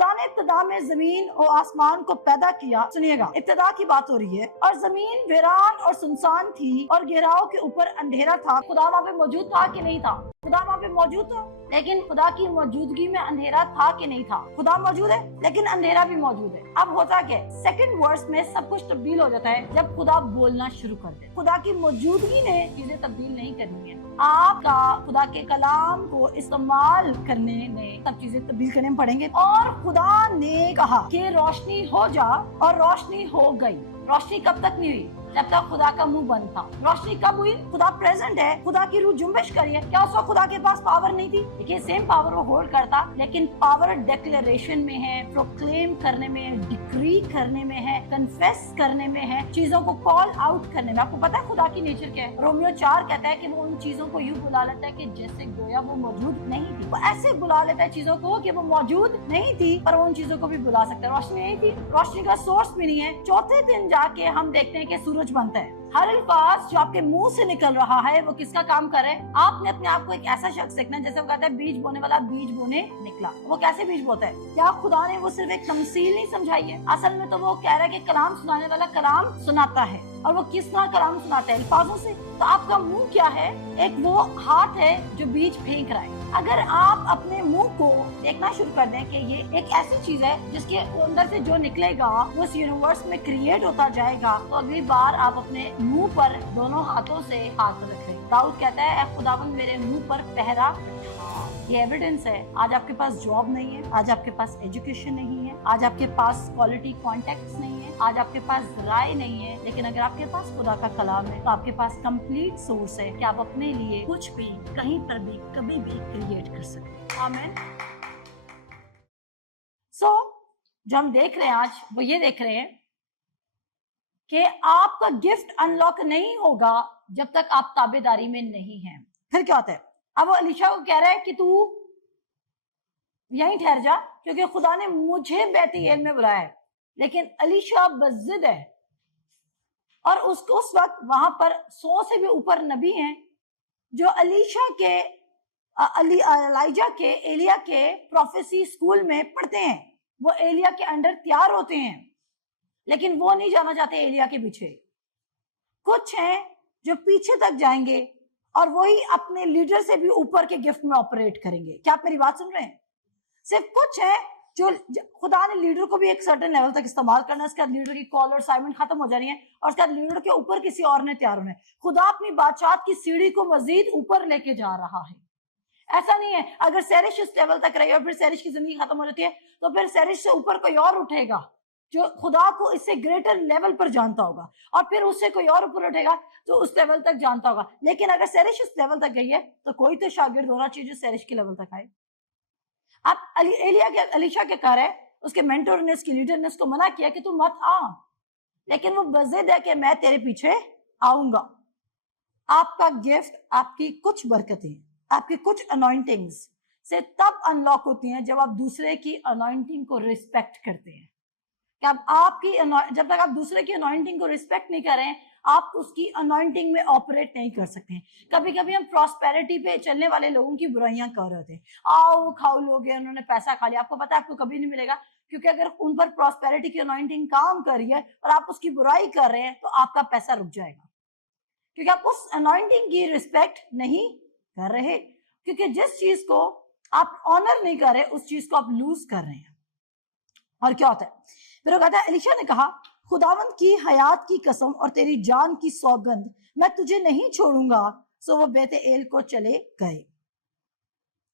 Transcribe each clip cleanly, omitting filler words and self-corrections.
خدا نے ابتدا میں زمین اور آسمان کو پیدا کیا. سنیے گا, ابتدا کی بات ہو رہی ہے, اور زمین ویران اور سنسان تھی اور گہراؤں کے اوپر اندھیرا تھا. خدا وہاں پہ موجود تھا کہ نہیں تھا؟ خدا وہاں پہ موجود تھا, لیکن خدا کی موجودگی میں اندھیرا تھا کہ نہیں تھا؟ خدا موجود ہے لیکن اندھیرا بھی موجود ہے. اب ہوتا کیا ہے, سیکنڈ ورس میں سب کچھ تبدیل ہو جاتا ہے جب خدا بولنا شروع کر دے. خدا کی موجودگی نے چیزیں تبدیل نہیں کرنی ہے, آپ کا خدا کے کلام کو استعمال کرنے میں سب چیزیں تبدیل کرنے پڑیں گے. اور خدا نے کہا کہ روشنی ہو جا, اور روشنی ہو گئی. روشنی کب تک نہیں ہوئی؟ جب تک خدا کا منہ بند تھا. روشنی کب ہوئی؟ خدا پریزنٹ ہے, خدا کی روح جنبش کری ہے. کیا اس وقت خدا کے پاس پاور نہیں تھی؟ دیکھیے سیم پاور وہ ہولڈ کرتا, لیکن پاور ڈیکلیریشن میں ہے, پروکلیم کرنے میں ہے, ڈکری کرنے میں ہے, کنفیس کرنے میں ہے, چیزوں کو کال آؤٹ کرنے میں. آپ کو پتا ہے خدا کی نیچر کیا ہے؟ رومیو 4 کہتا ہے کہ وہ ان چیزوں کو یوں بلا لیتا ہے کہ جیسے گویا وہ موجود نہیں تھی. وہ ایسے بلا لیتا ہے چیزوں کو کہ وہ موجود نہیں تھی, پر وہ ان چیزوں کو بھی بلا سکتا ہے. روشنی نہیں تھی, روشنی کا سورس بھی نہیں ہے. چوتھے دن جا کے ہم دیکھتے ہیں کہ سورج بنتا ہے. ہر الفاظ جو آپ کے منہ سے نکل رہا ہے وہ کس کا کام کرے؟ آپ نے اپنے آپ کو ایک ایسا شخص دیکھنا ہے جیسے وہ کہتا ہے بیج بونے والا بیج بونے نکلا. وہ کیسے بیج بوتا ہے؟ کیا خدا نے وہ صرف ایک تمثیل نہیں سمجھائی ہے؟ اصل میں تو وہ کہہ رہا ہے کہ کلام سنانے والا کلام سناتا ہے. اور وہ کس طرح کلام سناتا ہے؟ الفاظوں سے. تو آپ کا منہ کیا ہے؟ ایک وہ ہاتھ ہے جو بیج پھینک رہا ہے. اگر آپ اپنے منہ کو دیکھنا شروع کر دیں کہ یہ ایک ایسی چیز ہے جس کے اندر سے جو نکلے گا وہ اس یونیورس میں کریٹ ہوتا جائے گا, تو اگلی بار آپ اپنے منہ پر دونوں ہاتھوں سے ہاتھ رکھیں. داؤد کہتا ہے اے خداوند میرے منہ پر پہرا. یہ ایویڈنس ہے. آج آپ کے پاس جاب نہیں ہے, آج آپ کے پاس ایجوکیشن نہیں ہے, آج آپ کے پاس کوالٹی کانٹیکٹس نہیں ہے, آج آپ کے پاس رائے نہیں ہے, لیکن اگر آپ کے پاس خدا کا کلام ہے تو آپ کے پاس کمپلیٹ سورس ہے کہ آپ اپنے لیے کچھ بھی کہیں پر بھی کبھی بھی کریٹ کر سکتے ہیں. آمین. جو ہم دیکھ رہے ہیں آج وہ یہ دیکھ رہے ہیں کہ آپ کا گفٹ انلاک نہیں ہوگا جب تک آپ تابعداری میں نہیں ہیں. پھر کیا ہوتا ہے؟ اب وہ الیشا کو کہہ رہا ہے کہ تو یہیں ٹھہر جا کیونکہ خدا نے مجھے بیت ایل میں بلایا ہے. لیکن الیشا بضد ہے, اور اس وقت وہاں پر 100 سے بھی اوپر نبی ہیں جو الائجہ کے ایلیا کے پروفیسی اسکول میں پڑھتے ہیں. وہ ایلیا کے انڈر تیار ہوتے ہیں, لیکن وہ نہیں جانا چاہتے ایلیا کے پیچھے. کچھ ہیں جو پیچھے تک جائیں گے اور وہی اپنے لیڈر سے بھی اوپر کے گفٹ میں آپریٹ کریں گے. کیا آپ میری بات سن رہے ہیں؟ صرف کچھ ہیں جو خدا نے لیڈر کو بھی ایک سرٹن لیول تک استعمال کرنا ہے, اس کے بعد لیڈر کی کال اور اسائنمنٹ ختم ہو جانی ہے, اور اس کے بعد لیڈر کے اوپر کسی اور نے تیار ہونا ہے. خدا اپنی بادشاہت کی سیڑھی کو مزید اوپر لے کے جا رہا ہے. ایسا نہیں ہے اگر سیرش اس لیول تک رہی اور پھر سیرش کی زندگی ختم ہو جاتی ہے تو پھر سیرش سے اوپر کوئی اور اٹھے گا جو خدا کو اس سے گریٹر لیول پر جانتا ہوگا, اور پھر اس سے کوئی اور اوپر اٹھے گا جو اس لیول تک جانتا ہوگا. لیکن اگر سیرش اس لیول تک گئی ہے تو کوئی تو شاگرد ہونا چاہیے جو سیرش کے لیول تک آئے. اب الیشا کے کہہ رہے اس کے مینٹور نے, اس کی لیڈر نے اس کو منع کیا کہ تو مت آ, لیکن وہ بضد ہے کہ میں تیرے پیچھے آؤں گا. آپ کا گفٹ, آپ کی کچھ برکتیں, آپ کی کچھ انوائنٹنگز سے تب انلاک ہوتی ہیں جب آپ دوسرے کی انوائنٹنگ کو ریسپیکٹ کرتے ہیں. کہ جب تک آپ دوسرے کی انوائنٹنگ کو ریسپیکٹ نہیں کر رہے ہیں آپ اس کی انوائنٹنگ میں آپریٹ نہیں کر سکتے ہیں. کبھی کبھی ہم پراسپیرٹی پہ چلنے والے لوگوں کی برائیاں کر رہے تھے. آؤ کھاؤ لوگ ہیں, انہوں نے پیسہ کھا لیا. آپ کو پتا ہے آپ کو کبھی نہیں ملے گا, کیونکہ اگر ان پر پراسپیرٹی کی انوائنٹنگ کام کر رہی ہے اور آپ اس کی برائی کر رہے ہیں تو آپ کا پیسہ رک جائے گا, کیونکہ آپ اس انوائنٹنگ کی ریسپیکٹ نہیں کر رہے. کیونکہ جس چیز کو آپ آنر نہیں کر رہے اس چیز کو آپ لوز کر رہے ہیں. اور کیا ہوتا ہے پھر وہ کہتا ہے الیشا نے کہا خداوند کی حیات کی قسم اور تیری جان کی سوگند میں تجھے نہیں چھوڑوں گا. سو وہ بیت ایل کو چلے گئے.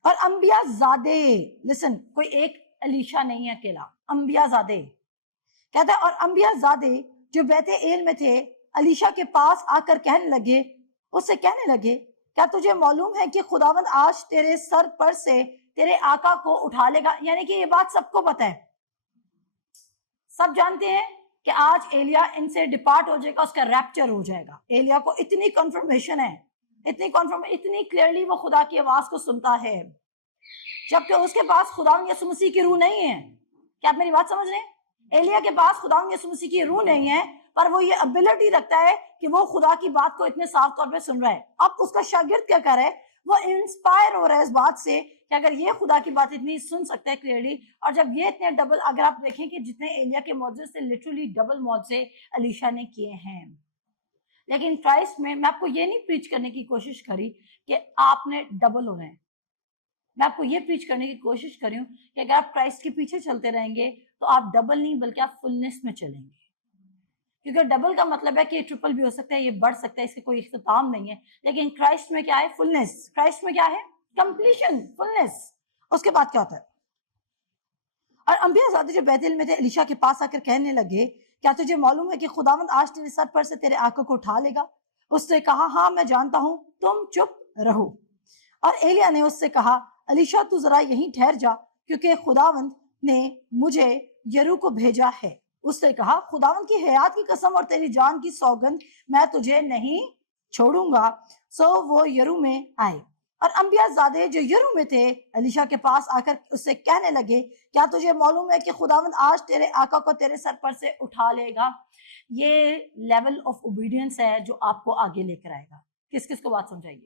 اور انبیاء زادے, لسن, کوئی ایک الیشا نہیں ہے اکیلا, انبیاء زادے کہتا ہے, اور انبیاء زادے جو بیت ایل میں تھے الیشا کے پاس آ کر اس سے کہنے لگے کیا تجھے معلوم ہے کہ خداوند آج تیرے سر پر سے تیرے آقا کو اٹھا لے گا. یعنی کہ یہ بات سب کو پتا ہے, سب جانتے ہیں کہ آج ایلیا ان سے ڈپارٹ ہو جائے گا, اس کا ریپچر ہو جائے گا. ایلیا کو اتنی کنفرمیشن ہے, اتنی کلیئرلی وہ خدا کی آواز کو سنتا ہے, جبکہ اس کے پاس خداوند یسوع مسیح کی روح نہیں ہے. کیا آپ میری بات سمجھ رہے ہیں؟ ایلیا کے پاس خداوند یسوع مسیح کی روح نہیں ہے, پر وہ یہ ابیلٹی رکھتا ہے کہ وہ خدا کی بات کو اتنے صاف طور پہ سن رہا ہے. اب اس کا شاگرد کیا کر رہا ہے, وہ انسپائر ہو رہا ہے اس بات سے کہ اگر یہ خدا کی بات اتنی سن سکتا ہے کلیئرلی، اور جب یہ اتنے ڈبل، اگر آپ دیکھیں کہ جتنے ایلیا کے معجزے سے لٹرلی ڈبل معجزے الیشا نے کیے ہیں، لیکن کرائسٹ میں آپ کو یہ نہیں پریچ کرنے کی کوشش کری کہ آپ نے ڈبل ہونا ہے. میں آپ کو یہ پریچ کرنے کی کوشش کری ہوں کہ اگر آپ کرائسٹ کے پیچھے چلتے رہیں گے تو آپ ڈبل نہیں بلکہ آپ فلنس میں چلیں گے. کیونکہ ڈبل کا مطلب ہے کہ یہ ٹرپل بھی ہو سکتا ہے، یہ بڑھ سکتا ہے، اس کا کوئی اختتام نہیں ہے. لیکن کرائسٹ میں کیا ہے؟ فلنس. کرائسٹ میں کیا ہے؟ کمپلیشن، فلنس. اس کے بعد کیا ہوتا ہے؟ اور انبیاء زادے جو بیت العلم میں تھے الیشا کے پاس آ کر کہنے لگے کیا تجھے معلوم ہے کہ خداوند آج تیرے سر پر سے تیرے آقا کو اٹھا لے گا؟ اس نے کہا ہاں میں جانتا ہوں، تم چپ رہو. اور ایلیا نے اس سے کہا الیشا تو ذرا یہیں ٹھہر جا کیونکہ خداوند نے مجھے یرو کو بھیجا ہے. اس نے کہا خداوند کی حیات کی قسم اور تیری جان کی سوگند میں تجھے نہیں چھوڑوں گا. سو وہ یرو میں آئے. اور انبیاء زادے جو یرو میں تھے الیشا کے پاس آ کر اس سے کہنے لگے کیا تجھے معلوم ہے کہ خداوند آج تیرے آقا کو تیرے سر پر سے اٹھا لے گا؟ یہ لیول آف اوبیڈینس ہے جو آپ کو آگے لے کر آئے گا. کس کس کو بات سمجھائیے؟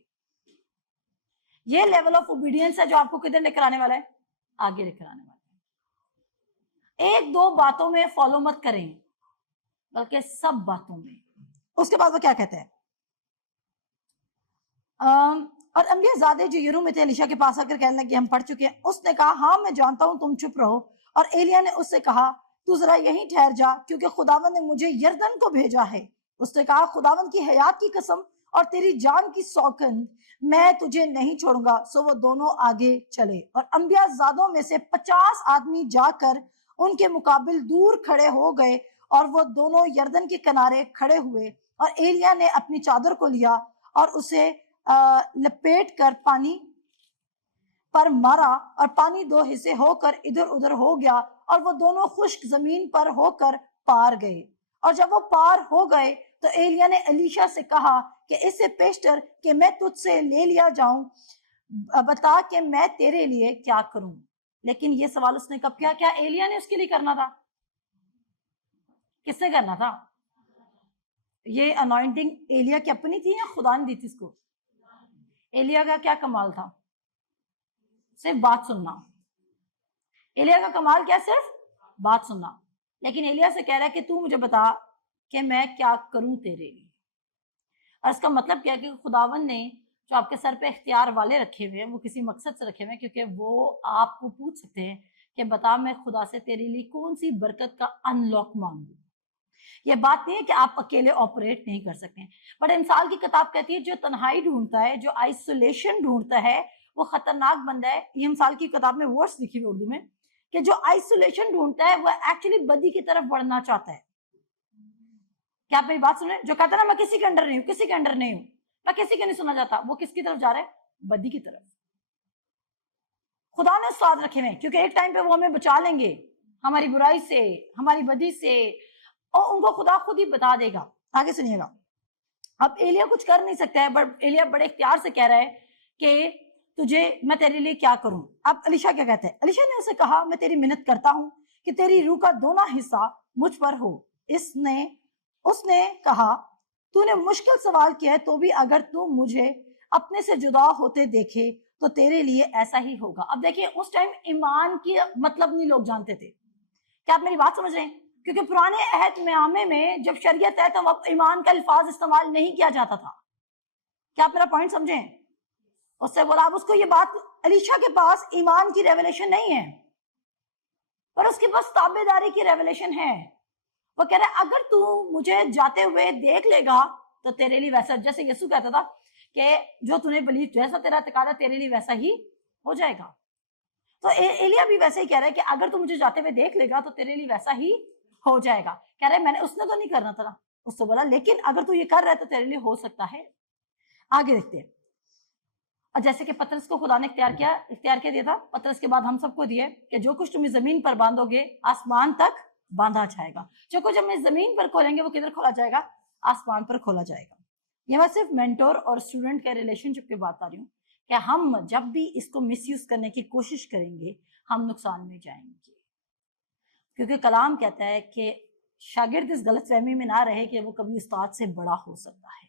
یہ لیول آف اوبیڈینس ہے جو آپ کو کدھر لے کر آنے والا ہے؟ آگے لے کر آنے والا ہے. ایک دو باتوں میں فالو مت کریں بلکہ سب باتوں میں. اس کے بعد وہ کیا کہتے ہیں؟ اور انبیاء زادے جو یرو میں تھے الیشا کے پاس آ کر کہنے لگے ہم پڑھ چکے ہیں. اس نے کہا ہاں میں جانتا ہوں، تم چپ رہو. اور ایلیا نے اس سے کہا تو ذرا یہیں ٹھہر جا کیونکہ خداوند نے مجھے یردن کو بھیجا ہے. اس نے کہا خداوند کی حیات کی قسم اور تیری جان کی سوگند میں تجھے نہیں چھوڑوں گا. سو وہ دونوں آگے چلے اور انبیاء زادوں میں سے 50 آدمی جا کر ان کے مقابل دور کھڑے ہو گئے اور وہ دونوں یردن کے کنارے کھڑے ہوئے. اور ایلیا نے اپنی چادر کو لیا اور اسے لپیٹ کر پانی پر مارا اور پانی دو حصے ہو کر ادھر ادھر ہو گیا اور وہ دونوں خشک زمین پر ہو کر پار گئے. اور جب وہ پار ہو گئے تو ایلیا نے الیشا سے کہا کہ اس سے پیشتر کہ میں تجھ سے لے لیا جاؤں بتا کہ میں تیرے لیے کیا کروں. لیکن یہ سوال اس نے کب کیا؟ کیا ایلیا نے اس کے لیے کرنا تھا؟ کس نے کرنا تھا؟ یہ انوائنٹنگ ایلیا کی اپنی تھی یا خدا نے دی تھی اس کو؟ ایلیا کا کیا کمال تھا؟ صرف بات سننا. ایلیا کا کمال کیا؟ صرف بات سننا. لیکن ایلیا سے کہہ رہا ہے کہ تو مجھے بتا کہ میں کیا کروں تیرے لیے. اور اس کا مطلب کیا کہ خداوند نے جو آپ کے سر پہ اختیار والے رکھے ہوئے ہیں وہ کسی مقصد سے رکھے ہوئے ہیں، کیونکہ وہ آپ کو پوچھ سکتے ہیں کہ بتا میں خدا سے تیرے لیے کون سی برکت کا ان لاک مانگوں. یہ بات نہیں ہے کہ آپ اکیلے آپریٹ نہیں کر سکتے. بٹ انسان کی کتاب کہتی ہے جو تنہائی ڈھونڈتا ہے، جو آئسولیشن ڈھونڈتا ہے وہ خطرناک بندہ ہے. یہ مثال کی کتاب میں ورڈز لکھی ہوئی اردو میں کہ جو آئسولیشن ڈھونڈتا ہے وہ ایکچولی بدی کی طرف بڑھنا چاہتا ہے. کیا آپ میری بات سن رہے ہیں؟ جو کہتا ہے نا میں کسی کے انڈر نہیں ہوں، کسی کے انڈر نہیں ہوں، میں کسی کے نہیں سنا جاتا، وہ کس کی طرف جا رہا ہے؟ بدی کی طرف. خدا نے سواد رکھے ہوئے کیونکہ ایک ٹائم پہ وہ ہمیں بچا لیں گے ہماری برائی سے، ہماری بدی سے، اور ان کو خدا خود ہی بتا دے گا. آگے سنیے گا. اب ایلیا کچھ کر نہیں سکتا ہے بٹ ایلیا بڑے اختیار سے کہہ رہا ہے کہ تجھے میں تیرے لیے کیا کروں. اب الیشا کیا کہتے ہیں؟ الیشا نے اسے کہا میں تیری منت کرتا ہوں کہ تیری روح کا دونا حصہ مجھ پر ہو. اس نے کہا تو نے مشکل سوال کیا ہے تو بھی اگر تو مجھے اپنے سے جدا ہوتے دیکھے تو تیرے لیے ایسا ہی ہوگا. اب دیکھیں اس ٹائم ایمان کی مطلب نہیں لوگ جانتے تھے. کیا آپ میری بات سمجھ رہے ہیں؟ کیونکہ پرانے عہد نامے میں جب شریعت ہے تو ایمان کا الفاظ استعمال نہیں کیا جاتا تھا. کیا آپ میرا پوائنٹ سمجھیں؟ اس سے بولا اب اس کو یہ بات، الیشا کے پاس ایمان کی ریولیشن نہیں ہے پر اس کے پاس تابع داری کی ریولیشن ہے. وہ کہہ رہا ہے اگر تو مجھے جاتے ہوئے دیکھ لے گا تو تیرے لیے ویسا، جیسے یسوع کہتا تھا کہ جو تو نے بلیو، جیسا تیرا اعتقاد ہے تیرے لیے ویسا ہی ہو جائے گا. تو ایلیا بھی ویسے ہی کہہ رہا ہے کہ اگر تو مجھے جاتے ہوئے دیکھ لے گا تو تیرے لیے ویسا ہی ہو جائے گا. کہہ رہے میں نے، اس نے تو نہیں کرنا تھا. اس سے بولا لیکن اگر تو یہ کر رہا ہے تو تیرے لیے ہو سکتا ہے. آگے دیکھتے ہیں. اور جیسے کہ پترس کو خدا نے اختیار کیا دیا تھا، پترس کے بعد ہم سب کو دیا کہ جو کچھ تم زمین پر باندھو گے آسمان تک باندھا جائے گا، جو کچھ ہم زمین پر کھولیں گے وہ کدھر کھولا جائے گا؟ آسمان پر کھولا جائے گا. یہ میں صرف مینٹور اور اسٹوڈنٹ کے ریلیشن شپ کی بات آ رہی ہوں کہ ہم جب بھی اس کو مس یوز کرنے کی کوشش کریں گے ہم نقصان میں جائیں گے. کیونکہ کلام کہتا ہے کہ شاگرد اس غلط فہمی میں نہ رہے کہ وہ کبھی استاد سے بڑا ہو سکتا ہے.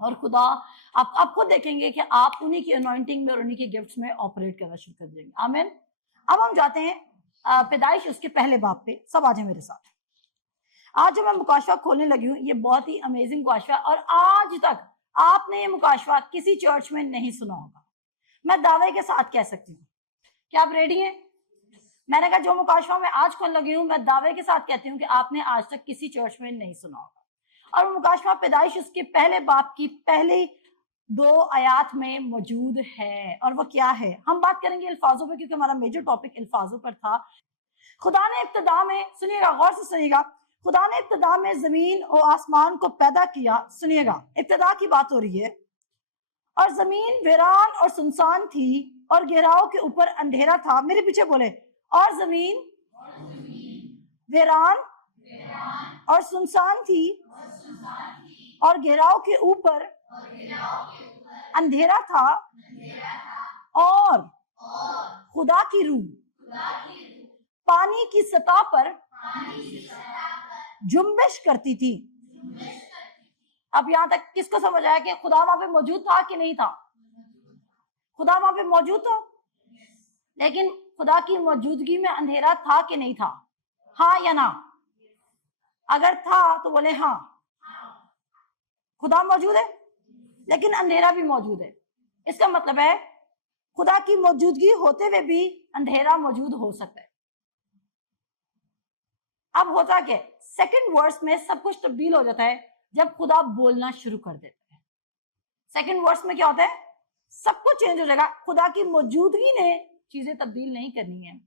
اور خدا آپ خود دیکھیں گے کہ آپ انہی کی انوائنٹنگ میں اور انہی کے گفٹس میں آپریٹ کرنا شروع کر دیں گے. آمین. اب ہم جاتے ہیں پیدائش اس کے پہلے باب پہ. سب آ جائیں میرے ساتھ. آج جو میں مکاشفہ کھولنے لگی ہوں یہ بہت ہی امیزنگ مکاشفہ، اور آج تک آپ نے یہ مکاشفہ کسی چرچ میں نہیں سنا ہوگا. میں دعوے کے ساتھ کہہ سکتی ہوں. کیا آپ ریڈی ہیں؟ میں نے کہا جو مکاشفہ میں آج کھولنے لگی ہوں میں دعوے کے ساتھ کہتی ہوں کہ آپ نے آج تک کسی چرچ میں نہیں سنا ہوگا. اور وہ مکاشفہ پیدائش اس کے پہلے باب کی پہلی 2 آیات میں موجود ہے. اور وہ کیا ہے؟ ہم بات کریں گے الفاظوں پہ کیونکہ ہمارا میجر ٹاپک الفاظوں پر تھا. خدا نے ابتدا میں، سنیے گا غور سے سنیے گا، خدا نے ابتدا میں زمین اور آسمان کو پیدا کیا. سنیے گا ابتدا کی بات ہو رہی ہے. اور زمین ویران اور سنسان تھی اور گہراؤ کے اوپر اندھیرا تھا. میرے پیچھے بولے، اور زمین ویران اور سنسان تھی اور گہراؤ کے اوپر اندھیرا تھا، اور خدا کی روح پانی کی سطح پر جنبش کرتی تھی. اب یہاں تک کس کو سمجھ آیا کہ خدا وہاں پہ موجود تھا کہ نہیں تھا؟ خدا وہاں پہ موجود تھا، لیکن خدا کی موجودگی میں اندھیرا تھا کہ نہیں تھا؟ ہاں یا نہ؟ اگر تھا تو بولے ہاں. خدا موجود ہے لیکن اندھیرا بھی موجود ہے. اس کا مطلب ہے خدا کی موجودگی ہوتے ہوئے بھی اندھیرا موجود ہو سکتا ہے. اب ہوتا کہ سیکنڈ ورس میں سب کچھ تبدیل ہو جاتا ہے جب خدا بولنا شروع کر دیتا ہے. سیکنڈ ورس میں کیا ہوتا ہے؟ سب کچھ چینج ہو جائے گا. خدا کی موجودگی نے چیزیں تبدیل نہیں کرنی ہیں.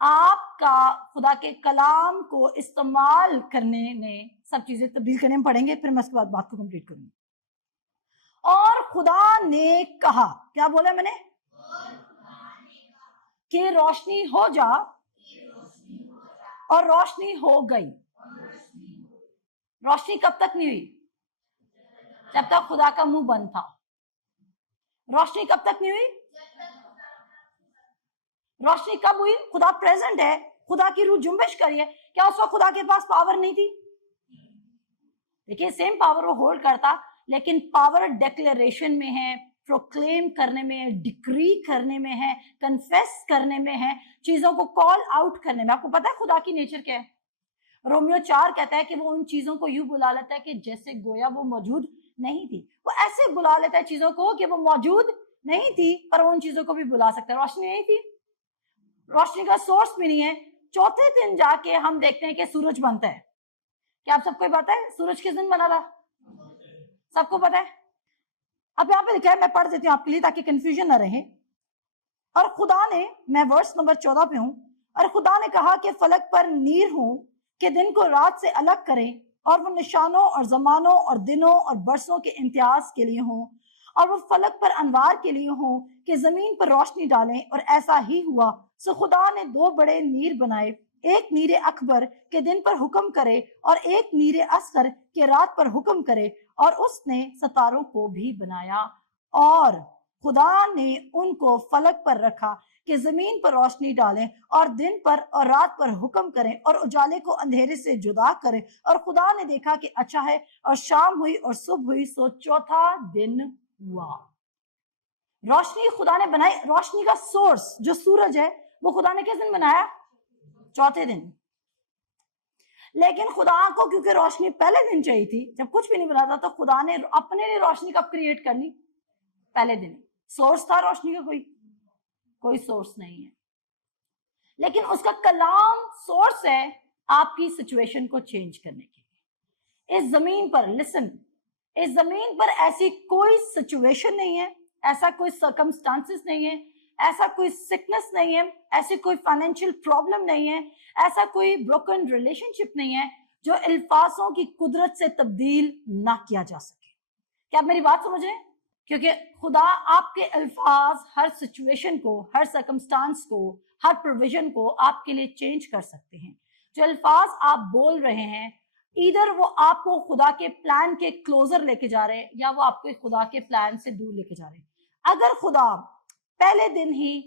آپ کا خدا کے کلام کو استعمال کرنے نے سب چیزیں تبدیل کرنے میں پڑیں گے. پھر میں اس کے بعد بات کو کمپلیٹ کروں گی. اور خدا نے کہا، کیا بولا میں نے؟ کہ روشنی ہو جا، اور روشنی ہو گئی. روشنی کب تک نہیں ہوئی؟ جب تک خدا کا منہ بند تھا. روشنی کب تک نہیں ہوئی؟ روشنی کب ہوئی؟ خدا پریزنٹ ہے، خدا کی روح جنبش کری ہے. کیا اس وقت خدا کے پاس پاور نہیں تھی؟ دیکھیے سیم پاور وہ ہولڈ کرتا، لیکن پاور ڈیکلیریشن میں ہے، پروکلیم کرنے میں ہے، ڈکری کرنے میں ہے، کنفیس کرنے میں ہے، چیزوں کو کال آؤٹ کرنے میں. آپ کو پتا ہے خدا کی نیچر کیا ہے؟ رومیو 4 کہتا ہے کہ وہ ان چیزوں کو یوں بلا لیتا ہے کہ جیسے گویا وہ موجود نہیں تھی. وہ ایسے بلا لیتا ہے چیزوں کو کہ وہ موجود نہیں تھی، پر وہ ان چیزوں کو بھی بلا سکتا ہے. روشنی نہیں تھی، روشنی کا سورس بھی نہیں ہے. چوتھے دن جا کے ہم دیکھتے ہیں کہ سورج بنتا ہے. کیا آپ سب کو پتا ہے سورج کس دن بنا تھا؟ سب کو پتا ہے؟ اب یہاں پہ لکھا ہے، میں پڑھ دیتی ہوں آپ کے لیے تاکہ کنفیوژن نہ رہے. اور خدا نے، میں ورس نمبر 14 پہ ہوں، اور خدا نے کہا کہ فلک پر نیر ہوں کہ دن کو رات سے الگ کریں، اور وہ نشانوں اور زمانوں اور دنوں اور برسوں کے امتیاز کے لیے ہوں، اور وہ فلک پر انوار کے لیے ہوں کہ زمین پر روشنی ڈالیں. اور ایسا ہی ہوا. سو خدا نے 2 بڑے نیر بنائے، ایک نیر اکبر کہ دن پر حکم کرے، اور ایک نیر اصغر کہ رات پر حکم کرے. اور اس نے ستاروں کو بھی بنایا، اور خدا نے ان کو فلک پر رکھا کہ زمین پر روشنی ڈالیں اور دن پر اور رات پر حکم کریں اور اجالے کو اندھیرے سے جدا کریں. اور خدا نے دیکھا کہ اچھا ہے. اور شام ہوئی اور صبح ہوئی، سو چوتھا دن ہوا. روشنی خدا نے بنائی. روشنی کا سورس جو سورج ہے وہ خدا نے کس دن بنایا؟ چوتھے دن. لیکن خدا کو کیونکہ روشنی پہلے دن چاہیے تھی، جب کچھ بھی نہیں بنا تھا، تو خدا نے اپنے لیے روشنی کب کریٹ کرنی؟ پہلے دن. سورس تھا روشنی کا؟ کوئی سورس نہیں ہے، لیکن اس کا کلام سورس ہے آپ کی سچویشن کو چینج کرنے کے لیے. اس زمین پر لسن، اس زمین پر ایسی کوئی سچویشن نہیں ہے، ایسا کوئی سرکمسٹانسز نہیں ہے، ایسا کوئی سکنس نہیں ہے، ایسی کوئی فائنینشیل پرابلم نہیں ہے، ایسا کوئی بروکن ریلیشن شپ نہیں ہے جو الفاظوں کی قدرت سے تبدیل نہ کیا جا سکے. کیا آپ میری بات سمجھ رہے ہیں؟ کیونکہ خدا آپ کے الفاظ ہر سچویشن کو، ہر سرکمسٹانس کو، ہر پروویژن کو آپ کے لیے چینج کر سکتے ہیں. جو الفاظ آپ بول رہے ہیں ایدر وہ آپ کو خدا کے پلان کے کلوزر لے کے جا رہے ہیں، یا وہ آپ کو خدا کے پلان سے دور لے کے جا رہے ہیں. اگر خدا پہلے دن ہی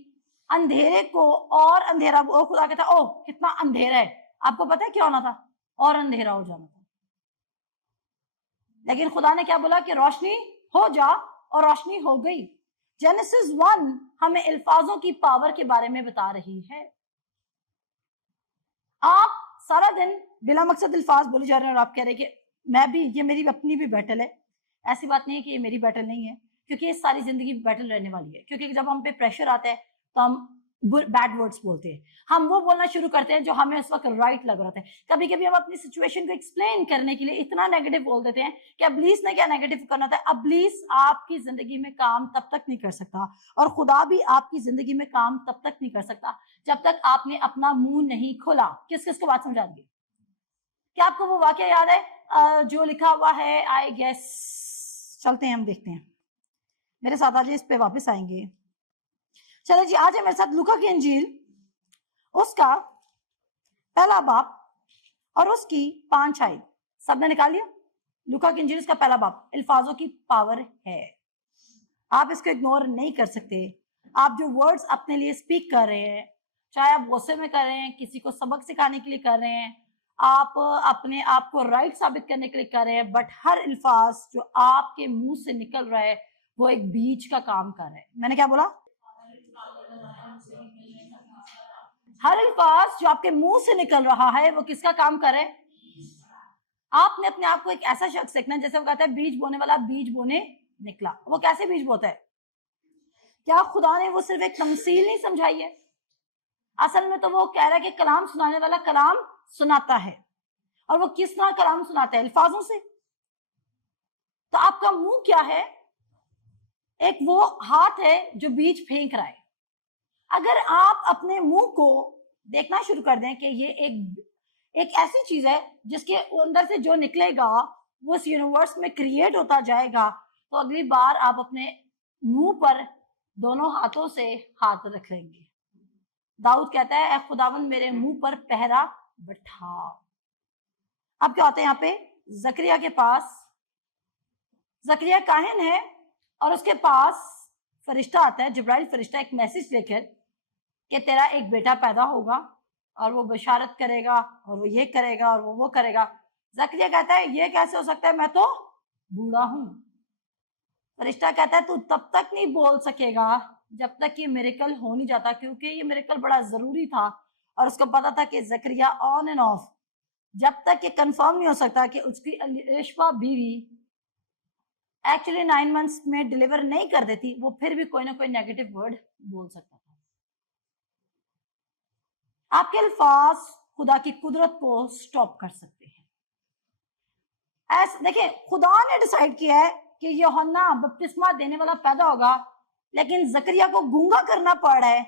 اندھیرے کو اور اندھیرا، اور خدا کہتا اوہ کتنا اندھیرا ہے، آپ کو پتا ہے کیا ہونا تھا؟ اور اندھیرا ہو جانا تھا. لیکن خدا نے کیا بولا کہ روشنی ہو جا، اور روشنی ہو گئی۔ جینیسس 1 ہمیں الفاظوں کی پاور کے بارے میں بتا رہی ہے۔ آپ سارا دن بلا مقصد الفاظ بولے جا رہے ہیں اور آپ کہہ رہے ہیں کہ میں بھی، یہ میری اپنی بھی بیٹل ہے۔ ایسی بات نہیں ہے کہ یہ میری بیٹل نہیں ہے، کیونکہ یہ ساری زندگی بیٹل رہنے والی ہے۔ کیونکہ جب ہم پہ پریشر آتا ہے تو ہم بیڈ ورڈز بولتے ہیں، ہم وہ بولنا شروع کرتے ہیں جو ہمیں اس وقت رائٹ لگ رہا ہے۔ کبھی کبھی ہم اپنی سچویشن کو ایکسپلین کرنے کے لیے اتنا نیگیٹو بول دیتے ہیں کہ ابلیس نے کیا نیگیٹو کرنا تھا۔ ابلیس آپ کی زندگی میں کام تب تک نہیں کر سکتا، اور خدا بھی آپ کی زندگی میں کام تب تک نہیں کر سکتا جب تک آپ نے اپنا منہ نہیں کھولا۔ کس کس کو بات سمجھا دی؟ کیا آپ کو وہ واقعہ یاد ہے جو لکھا ہوا ہے؟ آئی گیس چلتے ہیں، ہم دیکھتے ہیں، میرے ساتھ آج اس پہ واپس آئیں گے۔ چلے جی، آج ہے میرے ساتھ لوکا کی انجیل، اس کا پہلا باب اور اس کی 5 آیت۔ سب نے نکال لیا؟ لوکا کی انجیل اس کا پہلا باب، الفاظوں کی پاور ہے۔ آپ اس کو اگنور نہیں کر سکتے۔ آپ جو ورڈز اپنے لیے سپیک کر رہے ہیں، چاہے آپ غصے میں کر رہے ہیں، کسی کو سبق سکھانے کے لیے کر رہے ہیں، آپ اپنے آپ کو رائٹ ثابت کرنے کے لیے کر رہے ہیں، بٹ ہر الفاظ جو آپ کے منہ سے نکل رہا ہے وہ ایک بیج کا کام کر رہا ہے۔ میں نے کیا بولا؟ ہر الفاظ جو آپ کے منہ سے نکل رہا ہے وہ کس کا کام کر رہے ہیں؟ آپ نے اپنے آپ کو ایک ایسا شخص دیکھنا ہے، جیسے وہ کہتا ہے بیج بونے والا بیج بونے نکلا۔ وہ کیسے بیج بوتا ہے؟ کیا خدا نے وہ صرف ایک تمثیل نہیں سمجھائی ہے؟ اصل میں تو وہ کہہ رہا ہے کہ کلام سنانے والا کلام سناتا ہے، اور وہ کس طرح کلام سناتا ہے؟ الفاظوں سے۔ تو آپ کا منہ کیا ہے؟ ایک وہ ہاتھ ہے جو بیج پھینک رہا ہے۔ اگر آپ اپنے منہ کو دیکھنا شروع کر دیں کہ یہ ایک ایسی چیز ہے جس کے اندر سے جو نکلے گا وہ اس یونیورس میں کریٹ ہوتا جائے گا، تو اگلی بار آپ اپنے منہ پر دونوں ہاتھوں سے ہاتھ رکھ لیں گے۔ داؤد کہتا ہے اے خداوند میرے منہ پر پہرا بٹھا۔ اب کیا ہوتا ہے یہاں پہ؟ زکریا کے پاس، زکریا کاہن ہے اور اس کے پاس فرشتہ آتا ہے، جبرائیل فرشتہ، ایک میسج لے کر کہ تیرا ایک بیٹا پیدا ہوگا اور وہ بشارت کرے گا اور وہ یہ کرے گا اور وہ کرے گا۔ زکریا کہتا ہے یہ کیسے ہو سکتا ہے، میں تو بوڑھا ہوں۔ فرشتہ کہتا ہے تو تب تک نہیں بول سکے گا جب تک یہ میریکل ہو نہیں جاتا، کیونکہ یہ میریکل بڑا ضروری تھا، اور اس کو پتا تھا کہ زکریا آن اینڈ آف جب تک یہ کنفرم نہیں ہو سکتا کہ اس کی الیشبا بیوی ایکچولی 9 months میں ڈیلیور نہیں کر دیتی، وہ پھر بھی کوئی نہ کوئی نیگیٹو ورڈ بول سکتا تھا۔ آپ کے الفاظ خدا کی قدرت کو سٹاپ کر سکتے ہیں۔ دیکھیں، خدا نے ڈیسائیڈ کیا ہے کہ یوحنا بپتسمہ دینے والا پیدا ہوگا، لیکن زکریا کو گونگا کرنا پڑ رہا ہے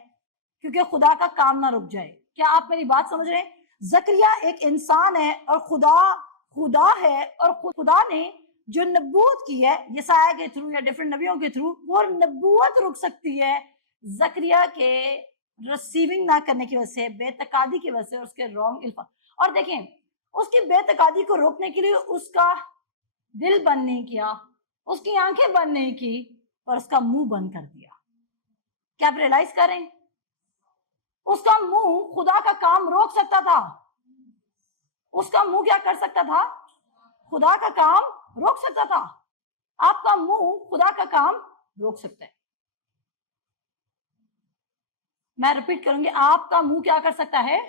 کیونکہ خدا کا کام نہ رک جائے۔ کیا آپ میری بات سمجھ رہے ہیں؟ زکریا ایک انسان ہے اور خدا ہے، اور خدا نے جو نبوت کی ہے یسایہ کے تھرو یا ڈیفرنٹ نبیوں کے تھرو، وہ نبوت رک سکتی ہے زکریا کے ریسیونگ نہ کرنے کی وجہ سے، بے تقادی کی وجہ سے، اس کے رانگ الفاظ۔ اور دیکھیں، اس کی بے تقادی کو روکنے کے لیے اس کا دل بند نہیں کیا، اس کی آنکھیں بند نہیں کی، اور اس کا منہ بند کر دیا۔ کیا آپ ریئلائز کریں؟ اس کا منہ خدا کا کام روک سکتا تھا۔ اس کا منہ کیا کر سکتا تھا؟ خدا کا کام روک سکتا تھا۔ آپ کا منہ خدا کا کام روک سکتا ہے۔ میں ریپیٹ کروں گی، آپ کا منہ کیا کر سکتا ہے؟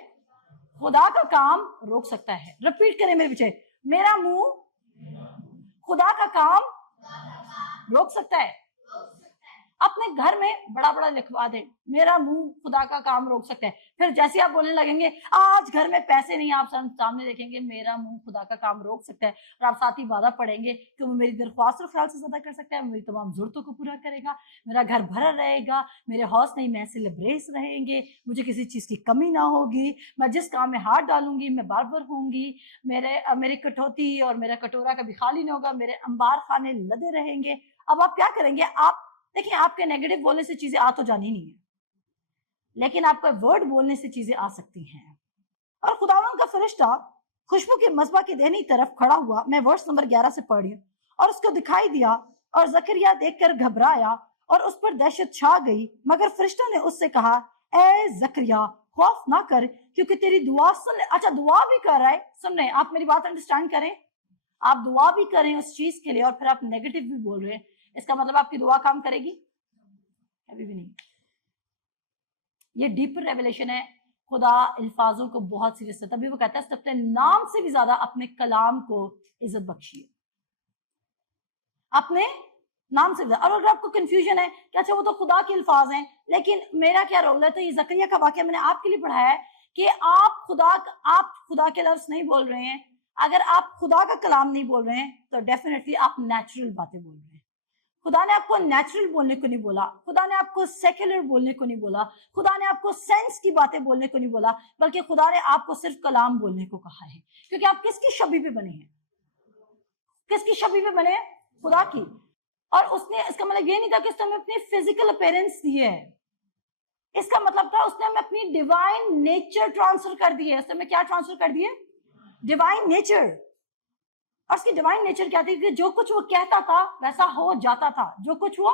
خدا کا کام روک سکتا ہے۔ ریپیٹ کریں میرے پیچھے، میرا منہ خدا کا کام روک سکتا ہے۔ اپنے گھر میں بڑا بڑا لکھوا دیں، میرا منہ خدا کا کام روک سکتا ہے۔ پھر جیسے آپ بولنے لگیں گے آج گھر میں پیسے نہیں، آپ سامنے دیکھیں گے میرا منہ خدا کا کام روک سکتا ہے، اور آپ ساتھ ہی وعدہ پڑھیں گے کہ وہ میری درخواست اور خیال سے ادا کر سکتا ہے، میری تمام ضرورتوں کو پورا کرے گا، میرا گھر بھرا رہے گا، میرے ہاؤس نہیں میں سیلیبریس رہیں گے، مجھے کسی چیز کی کمی نہ ہوگی، میں جس کام میں ہاتھ ڈالوں گی میں باربر ہوں گی، میری کٹوتی اور میرا کٹورا کبھی خالی نہیں ہوگا، میرے انبار خانے لدے رہیں گے۔ اب آپ کیا کریں گے؟ آپ دیکھیں، آپ کے نیگیٹو بولنے سے چیزیں آ تو جانی نہیں ہے، لیکن آپ کا ورڈ بولنے سے چیزیں آ سکتی ہیں۔ اور خداوند کا فرشتہ خوشبو کے مذبح کی دہنی طرف کھڑا ہوا، میں ورس نمبر 11 سے پڑھ رہی ہوں، اور اس کو دکھائی دیا، اور زکریا دیکھ کر گھبرایا اور اس پر دہشت چھا گئی، مگر فرشتہ نے اس سے کہا اے زکریا خوف نہ کر، کیونکہ تیری دعا سن لے۔ اچھا، دعا بھی کر رہا ہے، سن رہے ہیں آپ؟ میری بات انڈرسٹینڈ کریں، آپ دعا بھی کر رہے ہیں اس چیز کے لیے اور پھر آپ نیگیٹو بھی بول رہے ہیں, اس کا مطلب آپ کی دعا کام کرے گی؟ ابھی بھی نہیں. یہ ڈیپر ریویلیشن ہے. خدا الفاظوں کو بہت سیریس ہے, تبھی وہ کہتا ہے اپنے نام سے بھی زیادہ اپنے کلام کو عزت بخشیے, اپنے نام سے بھی زیادہ. اور اگر آپ کو کنفیوژن ہے کہ اچھا وہ تو خدا کے الفاظ ہیں لیکن میرا کیا رول ہے, تو یہ زکریا کا واقعہ میں نے آپ کے لیے پڑھایا ہے کہ آپ خدا کے لفظ نہیں بول رہے ہیں. اگر آپ خدا کا کلام نہیں بول رہے ہیں تو ڈیفینیٹلی آپ نیچرل باتیں بول رہے ہیں. خدا نے آپ کو نیچرل بولنے کو نہیں بولا, خدا نے آپ کو سیکولر بولنے کو نہیں بولا, خدا نے آپ کو سینس کی باتیں بولنے کو نہیں بولا, بلکہ خدا نے آپ کو صرف کلام بولنے کو کہا ہے. کیونکہ آپ کس کی شبیہ پہ بنے ہیں؟ کس کی شبیہ پہ بنے ہیں؟ خدا کی. اور اس نے, اس کا مطلب یہ نہیں تھا کہ اس نے ہمیں اپنی فزیکل اپیرنس دی ہے, اس کا مطلب تھا اس نے ہمیں اپنی ڈیوائن نیچر ٹرانسفر کر دی ہے. اس نے ہمیں کیا ٹرانسفر کر دی ہے؟ Divine nature. اور اس کی ڈیوائن نیچر کیا تھی کہ جو کچھ وہ کہتا تھا ویسا ہو جاتا تھا, جو کچھ وہ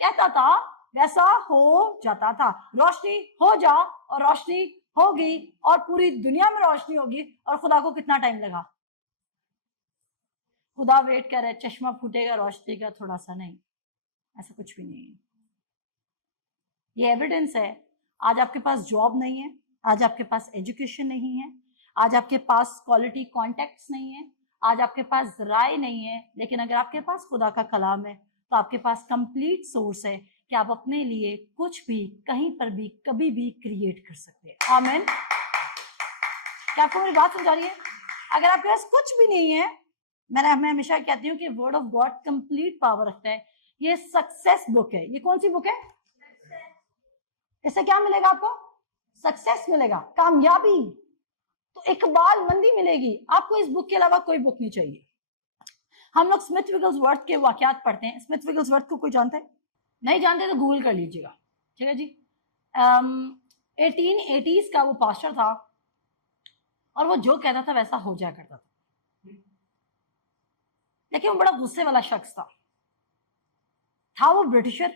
کہتا تھا ویسا ہو جاتا تھا. روشنی ہو جا, اور روشنی ہوگی, اور پوری دنیا میں روشنی ہوگی. اور خدا کو کتنا ٹائم لگا؟ خدا ویٹ کر رہے, چشمہ پھوٹے گا روشنی کا تھوڑا سا, نہیں, ایسا کچھ بھی نہیں ہے. یہ ایویڈنس ہے. آج آپ کے پاس جاب نہیں ہے, آج آپ کے پاس ایجوکیشن نہیں ہے, آج آپ کے پاس کوالٹی کانٹیکٹس نہیں ہے, آج آپ کے پاس رائے نہیں ہے, لیکن اگر آپ کے پاس خدا کا کلام ہے تو آپ کے پاس کمپلیٹ سورس ہے کہ آپ اپنے لیے کچھ بھی کہیں پر بھی کبھی بھی کریٹ کر سکتے ہیں. آمین. کیا آپ کو میری بات سمجھا رہی ہے؟ اگر آپ کے پاس کچھ بھی نہیں ہے, میں ہمیشہ کہتی ہوں کہ word of God complete power رکھتا ہے. یہ سکسیس بک ہے. یہ کون سی بک ہے؟ اس سے کیا ملے گا آپ کو؟ سکسیس ملے گا, کامیابی, تو اقبال مندی ملے گی. آپ کو اس بک کے علاوہ کوئی بک نہیں چاہیے. ہم لوگ اسمتھ وگلسورتھ کے واقعات پڑھتے ہیں. اسمتھ وگلسورتھ کو کوئی جانتا ہے؟ نہیں جانتے تو گوگل کر لیجیے گا, ٹھیک ہے جی. 1880s کا وہ پاسٹر تھا, اور وہ جو کہتا تھا ویسا ہو جایا کرتا تھا. لیکن وہ بڑا غصے والا شخص تھا وہ برٹشر,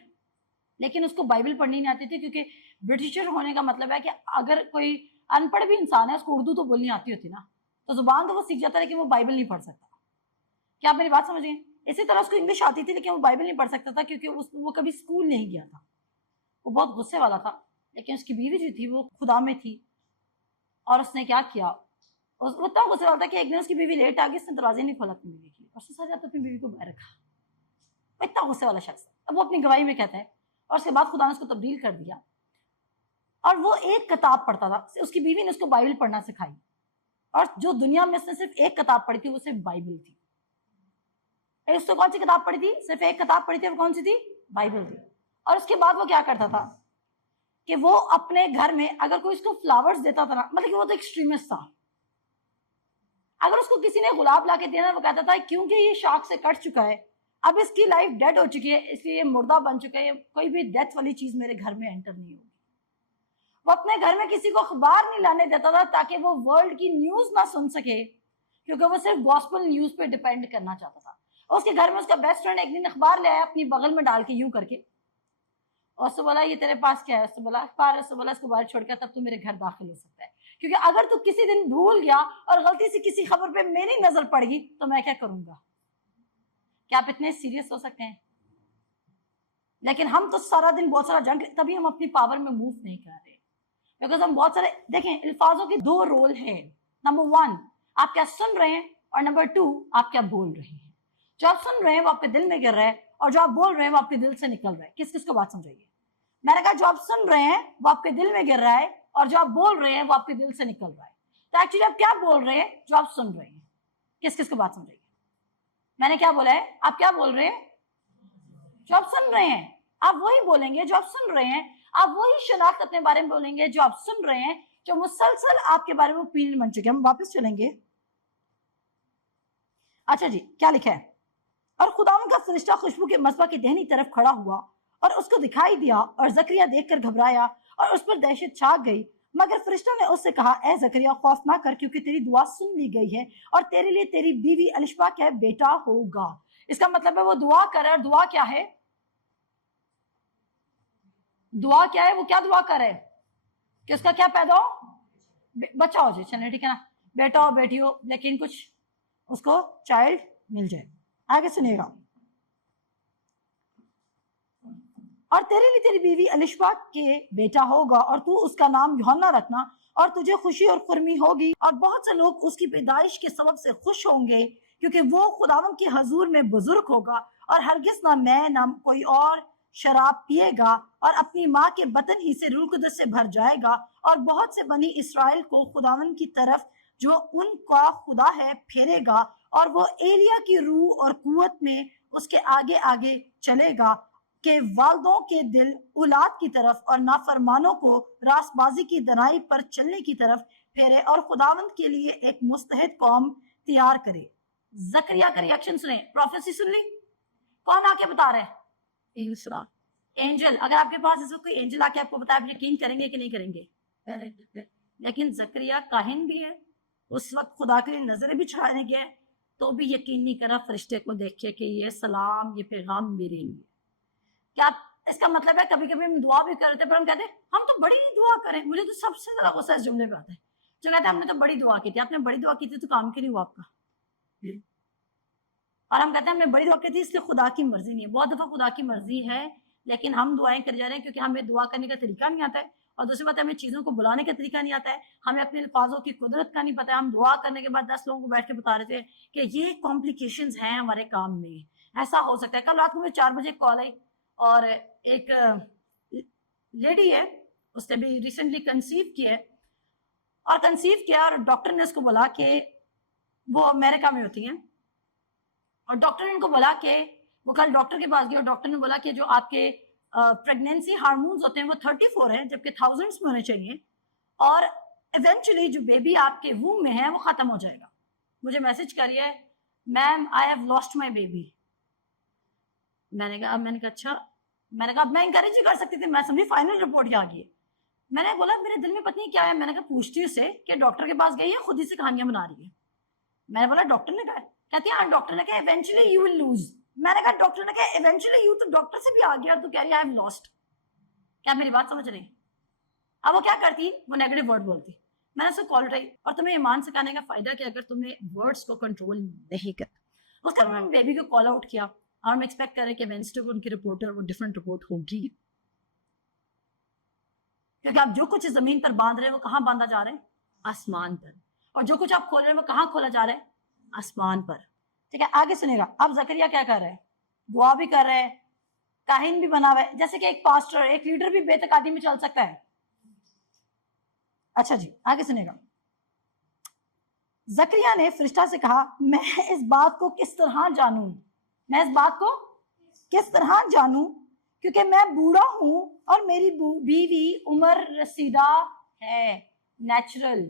لیکن اس کو بائبل پڑھنی نہیں آتی تھی, کیونکہ برٹشر ہونے کا مطلب ہے کہ اگر کوئی ان پڑھ بھی انسان ہے, اس کو اردو تو بولنی آتی ہوتی نا, تو زبان تو وہ سیکھ جاتا ہے, لیکن وہ بائبل نہیں پڑھ سکتا. کیا آپ میری بات سمجھ گئے؟ اسی طرح اس کو انگلش آتی تھی لیکن وہ بائبل نہیں پڑھ سکتا تھا, کیونکہ وہ کبھی اسکول نہیں گیا تھا. وہ بہت غصے والا تھا. لیکن اس کی بیوی جو تھی وہ خدا میں تھی, اور اس نے کیا کیا, وہ اتنا غصے والا تھا کہ ایک دن اس کی بیوی لیٹ آ گئی, اس نے دروازے نہیں کھولا اپنی بیوی کی, اور ساتھ جاتا اپنی بیوی کو باہر رکھا. اتنا غصے والا شخص. اب وہ اپنی گواہی میں کہتا ہے, اور اس کے بعد خدا نے اس کو تبدیل کر دیا, اور وہ ایک کتاب پڑھتا تھا. اس کی بیوی نے اس کو بائبل پڑھنا سکھائی, اور جو دنیا میں اس نے صرف ایک کتاب پڑھی تھی وہ صرف بائبل تھی. اس کو کون سی کتاب پڑھی تھی؟ صرف ایک کتاب پڑھی تھی, اور کون سی تھی؟ بائبل تھی. اور اس کے بعد وہ کیا کرتا تھا کہ وہ اپنے گھر میں اگر کوئی اس کو فلاورز دیتا تھا نا, مطلب کہ وہ تو ایکسٹریمسٹ تھا, اگر اس کو کسی نے گلاب لا کے دینا, وہ کہتا تھا کیونکہ یہ شاخ سے کٹ چکا ہے, اب اس کی لائف ڈیڈ ہو چکی ہے, اس لیے یہ مردہ بن چکا ہے, کوئی بھی ڈیتھ والی چیز میرے گھر میں انٹر نہیں ہوگی. وہ اپنے گھر میں کسی کو اخبار نہیں لانے دیتا تھا تاکہ وہ ورلڈ کی نیوز نہ سن سکے, کیونکہ وہ صرف گاسپل نیوز پہ ڈیپینڈ کرنا چاہتا تھا. اس کے گھر میں اس کا بیسٹ فرینڈ ایک دن اخبار لے آیا اپنی بغل میں ڈال کے یوں کر کے, اور اس سے بولا یہ تیرے پاس کیا ہے؟ اس سے بولا اخبار. اس سے بولا اس کو باہر چھوڑ کر تب تو میرے گھر داخل ہو سکتا ہے, کیونکہ اگر تو کسی دن بھول گیا اور غلطی سے کسی خبر پہ میری نظر پڑ گئی تو میں کیا کروں گا؟ کیا آپ اتنے سیریس ہو سکتے ہیں؟ لیکن ہم تو سارا دن بہت سارا جنگ, تبھی ہم اپنی پاور میں موو نہیں کر رہے, بیکاز ہم بہت سارے, دیکھیں الفاظوں کے دو رول ہیں. نمبر 1 آپ کیا سن رہے ہیں, اور نمبر 2 آپ کیا بول رہے ہیں. جو آپ سن رہے ہیں وہ آپ کے دل میں گر رہا ہے, اور جو آپ بول رہے ہیں وہ آپ کے دل سے نکل رہا ہے. کس کس کو بات سمجھائیے؟ میں نے کہا جو آپ سن رہے ہیں وہ آپ کے دل میں گر رہا ہے, اور جو آپ بول رہے ہیں وہ آپ کے دل سے نکل رہا ہے. تو ایکچولی آپ کیا بول رہے ہیں؟ جو آپ سن رہے ہیں. کس کس کو بات سمجھائیے؟ میں نے کیا بولا ہے؟ آپ کیا بول رہے ہیں؟ جو آپ سن رہے ہیں آپ وہی بولیں گے. جو آپ سن رہے ہیں آپ وہی شناخت اپنے بارے میں بولیں گے جو آپ سن رہے ہیں, جو مسلسل آپ کے بارے میں اوپینین بن چکے. ہم واپس چلیں گے. اچھا جی, کیا لکھا ہے؟ اور خداوند کا فرشتہ خوشبو کے مصباح کی دہنی طرف کھڑا ہوا اور اس کو دکھائی دیا, اور زکریا دیکھ کر گھبرایا اور اس پر دہشت چھا گئی. مگر فرشتہ نے اس سے کہا, اے زکریا خوف نہ کر, کیونکہ تیری دعا سن لی گئی ہے, اور تیرے لیے تیری بیوی الشبا کا بیٹا ہوگا. اس کا مطلب ہے وہ دعا کر رہا ہے, اور دعا کیا ہے؟ دعا کیا ہے؟ وہ کیا دعا کر رہے ہیں کہ اس کا کیا پیدا ہو؟ بچہ ہو جائے. چلے ٹھیک ہے نا, بیٹا ہو بیٹی ہو, لیکن کچھ اس کو چائلڈ مل جائے. آگے سنیے گا. اور تیرے لیے تیری بیوی الشبا کے بیٹا ہوگا اور تو اس کا نام یوحنا رکھنا اور تجھے خوشی اور خرمی ہوگی اور بہت سے لوگ اس کی پیدائش کے سبب سے خوش ہوں گے کیونکہ وہ خداوند کے حضور میں بزرگ ہوگا اور ہرگز نہ میں نہ کوئی اور شراب پیے گا اور اپنی ماں کے بطن ہی سے روح القدس سے بھر جائے گا اور بہت سے بنی اسرائیل کو خداوند کی طرف جو ان کا خدا ہے پھیرے گا اور وہ ایلیا کی روح اور قوت میں اس کے آگے آگے چلے گا کہ والدوں کے دل اولاد کی طرف اور نافرمانوں کو راست بازی کی دنائی پر چلنے کی طرف پھیرے اور خداوند کے لیے ایک مستحد قوم تیار کرے. زکریا کا ریاکشن سنیں. پروفیسی سن لی؟ کون آ کے بتا رہے ہیں؟ اینجل. اگر آپ کے پاس اس وقت کوئی اینجل آ کے آپ کو بتایا آپ یقین کریں گے کہ نہیں کریں گے؟ لیکن زکریا کاہن بھی ہے, اس وقت خدا کے لیے نظریں بھی چڑھانے گئے تو بھی یقین نہیں کرا فرشتے کو دیکھ کے کہ یہ سلام, یہ پیغام میرے لیے. کیا اس کا مطلب ہے کبھی کبھی ہم دعا بھی کرتے پر ہم کہتے ہیں ہم تو بڑی دعا کریں؟ مجھے تو سب سے زیادہ غصہ اس جملے پہ آتا ہے جو کہتے ہیں ہم نے تو بڑی دعا کی تھی. آپ نے بڑی دعا کی تھی تو کام کیوں نہیں ہوا آپ کا؟ اور ہم کہتے ہیں ہم نے بڑی دعا کی تھی اس لیے خدا کی مرضی نہیں ہے. بہت دفعہ خدا کی مرضی ہے لیکن ہم دعائیں کر جا رہے ہیں کیونکہ ہمیں دعا کرنے کا طریقہ نہیں آتا ہے, اور دوسری بات ہمیں چیزوں کو بلانے کا طریقہ نہیں آتا ہے, ہمیں اپنے الفاظوں کی قدرت کا نہیں پتا ہے. ہم دعا کرنے کے بعد 10 لوگوں کو بیٹھ کے بتا رہے تھے کہ یہ کمپلیکیشنز ہیں ہمارے کام میں, ایسا ہو سکتا ہے. کل رات کو مجھے 4 بجے کال آئی اور ایک لیڈی ہے, اس نے بھی ریسنٹلی کنسیو کیا اور ڈاکٹر نے اس کو بولا کہ وہ امریکہ میں ہوتی ہیں اور ڈاکٹر نے ان کو بولا کہ وہ کل ڈاکٹر کے پاس گئے اور ڈاکٹر نے بولا کہ جو آپ کے پریگنینسی ہارمونز ہوتے ہیں وہ 34 ہیں جبکہ تھاؤزنڈس میں ہونے چاہیے اور ایونچولی جو بیبی آپ کے ووم میں ہے وہ ختم ہو جائے گا. مجھے میسج کری ہے, ma'am I have lost my baby. میں نے کہا اچھا. میں نے کہا میں انکریج ہی کر سکتی تھی, میں سمجھی فائنل رپورٹ کیا آگئی ہے. میں نے بولا میرے دل میں پتہ نہیں کیا ہے, میں نے کہا پوچھتی ہوں اسے کہ ڈاکٹر کے پاس گئی ہے خود ہی سے کہانیاں بنا رہی ہے. میں نے بولا ڈاکٹر نے کہا, کہتی ہے ہاں ڈاکٹر نے کہا ایونچولی یو ول لوز. میں نے کہا ڈاکٹر نے کہا ایونچولی یو, تو ڈاکٹر سے بھی آ گیا اور تو کہہ رہی ہے آئی ایم لاسٹ. کیا میری بات سمجھ رہی؟ اب وہ کیا کرتی, وہ نیگیٹو ورڈ بولتی. میں نے اس کو کال اٹھائی اور تمہیں ایمان سکھانے کا فائدہ کہ اگر تم نے ورڈز کو کنٹرول نہیں کرا. اس کا میں نے بیبی کو کال آؤٹ کیا اور ہم ایکسپیکٹ کر رہے کہ وینسڈے کو ان کی رپورٹ وہ ڈفرنٹ رپورٹ ہوگی, کیونکہ آپ جو کچھ زمین پر باندھ رہے ہیں وہ کہاں باندھا جا رہا ہے؟ آسمان پر. اور جو کچھ آپ کھول رہے ہیں وہ کہاں کھولا جا رہا ہے؟ آسمان پر. ٹھیک ہے, آگے سنیے گا. اب زکریا کیا کر رہے ہیں؟ دعا بھی کر رہے ہیں, کاہن بھی بنا ہوا ہے. جیسے کہ ایک پاسٹر, ایک لیڈر بھی بے تقاضی میں چل سکتا ہے. اچھا جی, آگے سنیے گا. زکریا نے فرشتہ سے کہا میں اس بات کو کس طرح جانوں کیونکہ میں بوڑھا ہوں اور میری بیوی عمر رسیدہ ہے. نیچرل.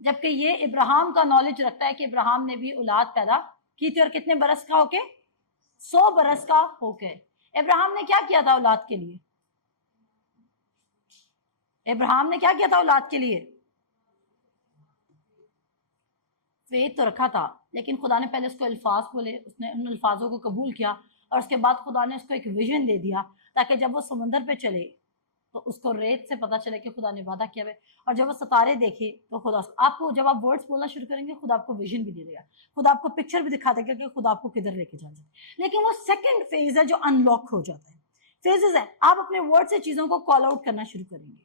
جبکہ یہ ابراہیم کا نالج رکھتا ہے کہ ابراہیم نے بھی اولاد پیدا کی تھی اور کتنے برس کا ہو کے؟ 100 برس کا ہو کے. ابراہیم نے کیا کیا تھا اولاد کے لیے؟ ابراہیم نے کیا کیا تھا اولاد کے لیے؟ فیتھ تو رکھا تھا, لیکن خدا نے پہلے اس کو الفاظ بولے, اس نے ان الفاظوں کو قبول کیا اور اس کے بعد خدا نے اس کو ایک ویژن دے دیا تاکہ جب وہ سمندر پہ چلے تو اس کو ریت سے پتا چلے کہ خدا نے وعدہ کیا ہے. اور جب وہ ستارے دیکھے تو خدا آپ کو, جب آپ ورڈز بولنا شروع کریں گے خدا آپ کو ویژن بھی دے دے گا, خدا آپ کو پکچر بھی دکھا دے گا کہ خدا آپ کو کدھر لے کے جانا چاہتا ہے. لیکن وہ سیکنڈ فیز ہے جو ان لاک ہو جاتا ہے. فیزز ہیں, آپ اپنے ورڈ سے چیزوں کو کال آؤٹ کرنا شروع کریں گے.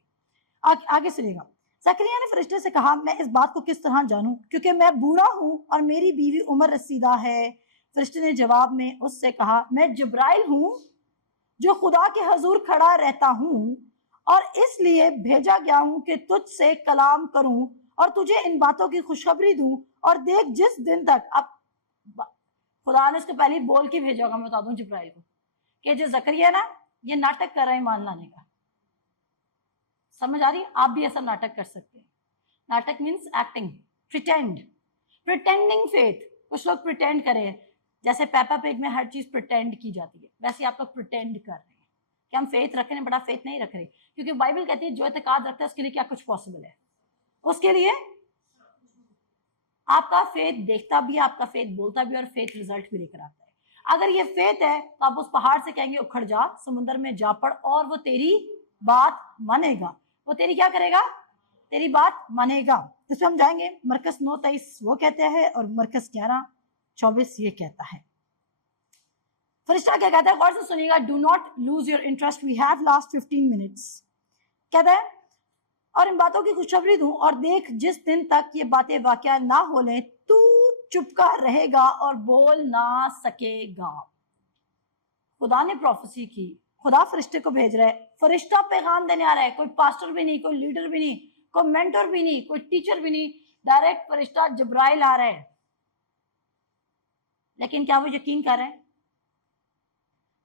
آگے سنیے گا. زکریا نے فرشتے سے کہا میں اس بات کو کس طرح جانوں کیونکہ میں بوڑھا ہوں اور میری بیوی عمر رسیدہ ہے. فرشتے نے جواب میں اس سے کہا میں جبرائیل ہوں جو خدا کے حضور کھڑا رہتا ہوں اور اس لیے بھیجا گیا ہوں کہ تجھ سے کلام کروں اور تجھے ان باتوں کی خوشخبری دوں. اور دیکھ جس دن تک, اب خدا نے اس کو پہلے بول کے بھیجا ہوگا, میں بتا دوں جبرائیل کو کہ جو زکریا نا یہ ناٹک کر رہے ہیں ایمان لانے کا. سمجھ آ رہی ہے؟ آپ بھی ایسا ناٹک کر سکتے ہیں. ناٹک مینس ایکٹنگ, پریٹینڈنگ فیتھ. کچھ لوگ پریٹینڈ کرے, جیسے پیپا پگ میں ہر چیز پریٹینڈ کی جاتی ہے, ویسے آپ لوگ پریٹینڈ کر رہے ہیں کہ ہم فیتھ رکھ رہے ہیں. بڑا فیتھ نہیں رکھ رہے, کیونکہ بائبل کہتی ہے جو اعتقاد رکھتا ہے اس کے لیے کیا کچھ پاسبل ہے. اس کے لیے آپ کا فیتھ دیکھتا بھی, آپ کا فیتھ بولتا بھی, اور فیتھ ریزلٹ بھی لے کر آتا ہے. اگر یہ فیتھ ہے تو آپ اس پہاڑ سے کہیں گے اکھڑ جا, سمندر میں جا پڑ, اور وہ تیری بات مانے گا. وہ تیری کیا کرے گا؟ تیری بات مانے گا. اس پہ ہم جائیں گے. مرکز 9:23 وہ کہتے ہیں اور مرکز 11:24 یہ کہتا ہے. فرشتہ کیا کہتا ہے؟ غور سے سنیے گا. Do not lose your interest, we have lost 15 minutes. کہتا ہے اور ان باتوں کی خوشخبری دوں اور دیکھ جس دن تک یہ باتیں واقعہ نہ ہو لیں تو چپ کا رہے گا اور بول نہ سکے گا. خدا نے پروفیسی کی, خدا فرشتے کو بھیج رہا ہے, فرشتہ پیغام دینے آ رہا ہے. کوئی پاسٹر بھی نہیں, کوئی لیڈر بھی نہیں, کوئی مینٹور بھی نہیں, کوئی ٹیچر بھی نہیں, ڈائریکٹ فرشتہ جبرائیل آ رہا ہے. لیکن کیا وہ یقین کر رہے ہیں؟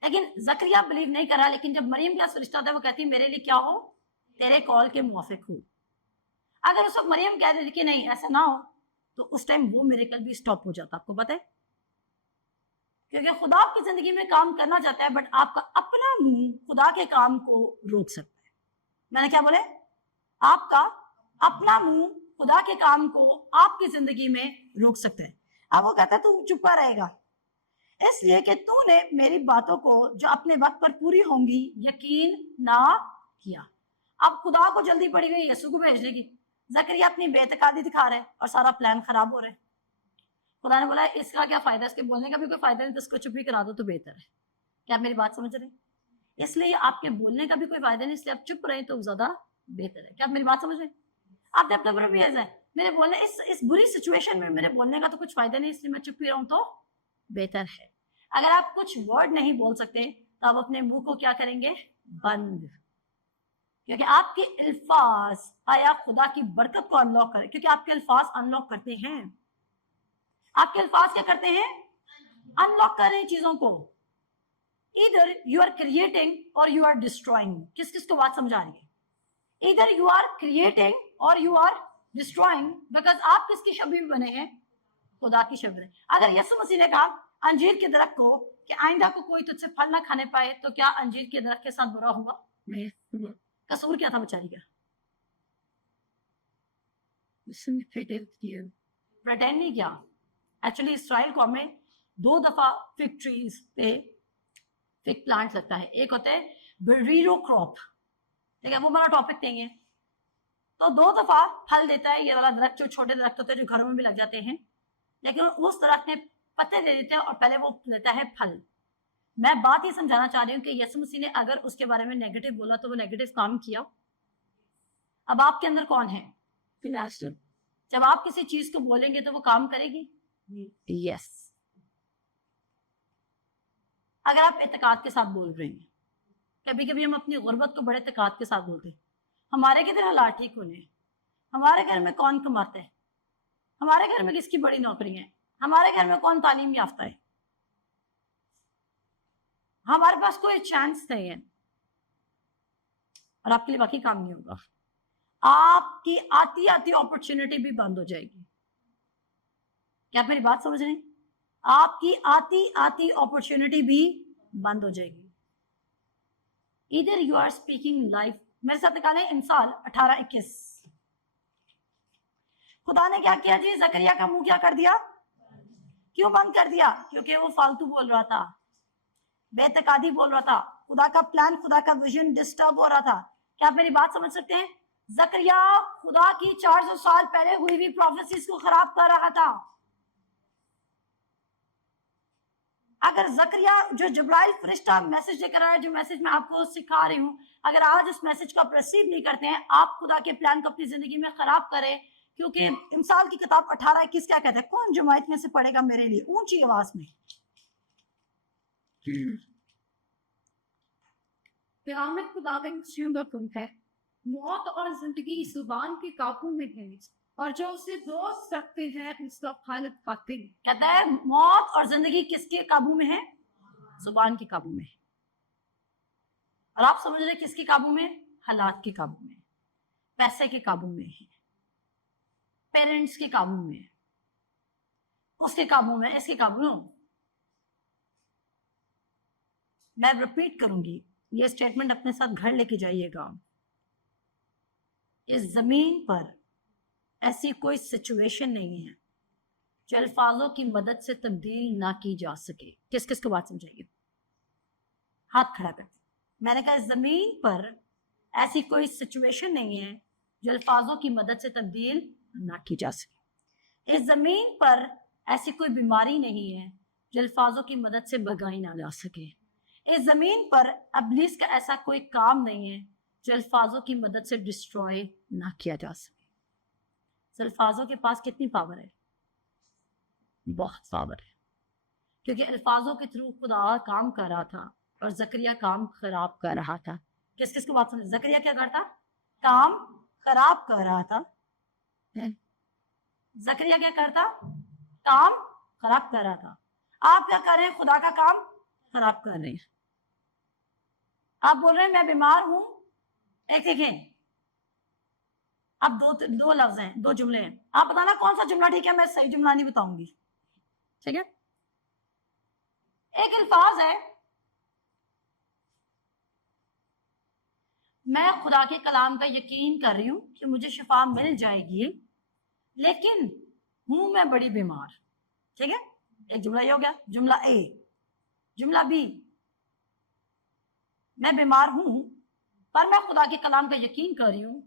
لیکن زکریا بلیو نہیں کرا. لیکن جب مریم کا فرشتہ ہوتا ہے وہ کہتی ہے میرے لیے کیا ہو, تیرے کال کے موافق ہو. اگر اس وقت مریم کہہ دیتی کہ نہیں ایسا نہ ہو تو اس ٹائم وہ میریکل بھی سٹاپ ہو جاتا. آپ کو پتہ ہے, کیونکہ خدا آپ کی زندگی میں کام کرنا چاہتا ہے بٹ آپ کا اپنا منہ خدا کے کام کو روک سکتا ہے. میں نے کیا بولے؟ آپ کا اپنا منہ خدا کے کام کو آپ کی زندگی میں روک سکتا ہے. اب وہ کہتا ہے تو چپا رہے گا اس لیے کہ تو نے میری باتوں کو جو اپنے وقت پر پوری ہوں گی یقین نہ کیا. اب خدا کو جلدی پڑی گئی یسوع کو بھیجنے کی. زکریا اپنی بے اعتقادی دکھا رہے اور سارا پلان خراب ہو رہا ہے. خدا نے بولا اس کا کیا فائدہ, اس کے بولنے کا بھی کوئی فائدہ نہیں, تو اس کو چپ ہی کرا دو تو بہتر ہے. کیا آپ میری بات سمجھ رہے ہیں؟ اس لیے آپ کے بولنے کا بھی کوئی فائدہ نہیں, اس لیے آپ چپ رہے تو زیادہ بہتر ہے. کیا آپ میری بات سمجھ رہے ہیں؟ آپ نے اپنا اوپر بھی ایسا ہے میرے بولنے اس بری سچویشن میں میرے بولنے کا تو کچھ فائدہ نہیں, اس لیے میں چپ ہی رہوں تو بہتر ہے. اگر آپ کچھ ورڈ نہیں بول سکتے تو آپ اپنے منہ کو کیا کریں گے؟ بند. کیونکہ آپ کے الفاظ آیا خدا کی برکت کو انلاک کرے, کیونکہ آپ کے الفاظ انلاک کرتے ہیں. آپ کے الفاظ کیا کرتے ہیں؟ انلاک کر رہے ہیں چیزوں کو. either you are creating or you are destroying. کس کس کو بات سمجھا رہی ہے؟ either you are creating or you are destroying, because آپ کس کی شبیہ بنے ہیں؟ خدا کی شبیہ. اگر یسوع مسیح نے کہا انجیر کے درخت کو کہ آئندہ کو کوئی تجھ سے پھل نہ کھانے پائے, تو کیا انجیر کے درخت کے ساتھ برا ہوا؟ قصور کیا تھا بیچاری کا؟ پریٹینڈ نہیں کیا. ایکچولی اسرائیل قوم میں 2 دفعہ فگ ٹریز پہ فگ پلانٹ لگتا ہے. ایک ہوتا ہے بریرو کراپ, ٹھیک ہے, وہ بڑا ٹاپک نہیں ہے. تو 2 دفعہ پھل دیتا ہے یہ والا درخت, جو چھوٹے درخت ہوتے ہیں جو گھروں میں بھی لگ جاتے ہیں, لیکن اس درخت نے پتے دے دیتے ہیں اور پہلے وہ دیتا ہے پھل. میں بات یہ سمجھانا چاہ رہی ہوں کہ یسوع مسیح نے اگر اس کے بارے میں نیگیٹو بولا تو وہ نیگیٹو کام کیا. اب آپ کے اندر کون ہے؟ جب آپ کسی چیز کو بولیں گے تو وہ کام کرے گی. یس. اگر آپ اعتقاد کے ساتھ بول رہے ہیں, کبھی کبھی ہم اپنی غربت کو بڑے اعتقاد کے ساتھ بولتے ہیں. ہمارے کدھر حالات ٹھیک ہونے ہیں, ہمارے گھر میں کون کماتا ہے, ہمارے گھر میں کس کی بڑی نوکری ہے, ہمارے گھر میں کون تعلیم یافتہ ہے, ہمارے پاس کوئی چانس نہیں ہے, اور آپ کے لیے باقی کام نہیں ہوگا. آپ کی آتی اپرچونٹی بھی بند ہو جائے گی. کیا آپ میری بات سمجھ رہے ہیں؟ آپ کی آتی اپرچونٹی بھی بند ہو جائے گی. either you are speaking life. میرے ساتھ نکالیں انسان 18:21. خدا نے کیا کیا جی؟ زکریا کا منہ کیا کر دیا؟ کیوں بند کر دیا؟ کیونکہ وہ فالتو بول رہا تھا, بے اعتقادی بول رہا تھا, خدا کا پلان, خدا کا ویژن ڈسٹرب ہو رہا تھا. کیا آپ میری بات سمجھ سکتے ہیں؟ زکریا خدا کی 400 سال پہلے ہوئی ہوئی پروفیسیز کو خراب کر رہا تھا. اگر زکریا جو جبرائیل فرشتہ میسج لے کر آیا, جو میسج میں آپ کو سکھا رہی ہوں, اگر آج اس میسج کو آپ ریسیو نہیں کرتے ہیں, آپ خدا کے پلان کو اپنی زندگی میں خراب کریں. کیونکہ امثال کی کتاب 18:21 کیا کہتا ہے؟ کون جماعت میں سے پڑھے گا میرے لیے اونچی آواز میں؟ قیامت خدا کا حکم ہے, موت اور زندگی زبان کے قابو میں ہے, اور جو اسے دوست رکھتے ہیں اس کا خالق پاتے ہیں. کہتا ہے موت اور زندگی کس کے قابو میں ہے؟ زبان کے قابو میں. اور آپ سمجھ رہے کس کے قابو میں؟ حالات کے قابو میں, پیسے کے قابو میں ہے, پیرنٹس کے قابو میں, اس کے قابو میں, اس کے قابو میں. میں ریپیٹ کروں گی, یہ اسٹیٹمنٹ اپنے ساتھ گھر لے کے جائیے گا. اس زمین پر ایسی کوئی سچویشن نہیں ہے جو الفاظوں کی مدد سے تبدیل نہ کی جا سکے. کس کس کو بات سمجھائیے؟ ہاتھ کھڑا کرتے. میں نے کہا اس زمین پر ایسی کوئی سچویشن نہیں ہے جو الفاظوں کی مدد سے تبدیل نہ کی جا سکے۔ اس زمین پر ایسی کوئی بیماری نہیں ہے جو الفاظوں کی مدد سے بھگائی نہ جا سکے۔ اس زمین پر ابلیس کا ایسا کوئی کام نہیں ہے جو الفاظوں کی مدد سے ڈسٹروائے نہ کیا جا سکے۔ الفاظوں کے پاس کتنی پاور ہے؟ بہت پاور ہے، کیونکہ الفاظوں کے تھرو خدا کام کر رہا تھا اور زکریا کام خراب کر رہا تھا۔ کس کس کو بات سمجھ؟ زکریا کیا کرتا؟ کام خراب کر رہا تھا۔ زکریا کیا کرتا؟ کام خراب کر رہا تھا۔ آپ کیا کر رہے ہیں؟ خدا کا کام خراب کر رہے ہیں۔ آپ بول رہے ہیں میں بیمار ہوں۔ ایک دیکھیں، اب دو لفظ ہیں، دو جملے ہیں، آپ بتانا کون سا جملہ ٹھیک ہے، میں صحیح جملہ نہیں بتاؤں گی، ٹھیک ہے؟ ایک الفاظ ہے میں خدا کے کلام کا یقین کر رہی ہوں کہ مجھے شفا مل جائے گی، لیکن ہوں میں بڑی بیمار، ٹھیک ہے؟ ایک جملہ یہ ہو گیا، جملہ اے۔ جملہ بی، میں بیمار ہوں پر میں خدا کے کلام کا یقین کر رہی ہوں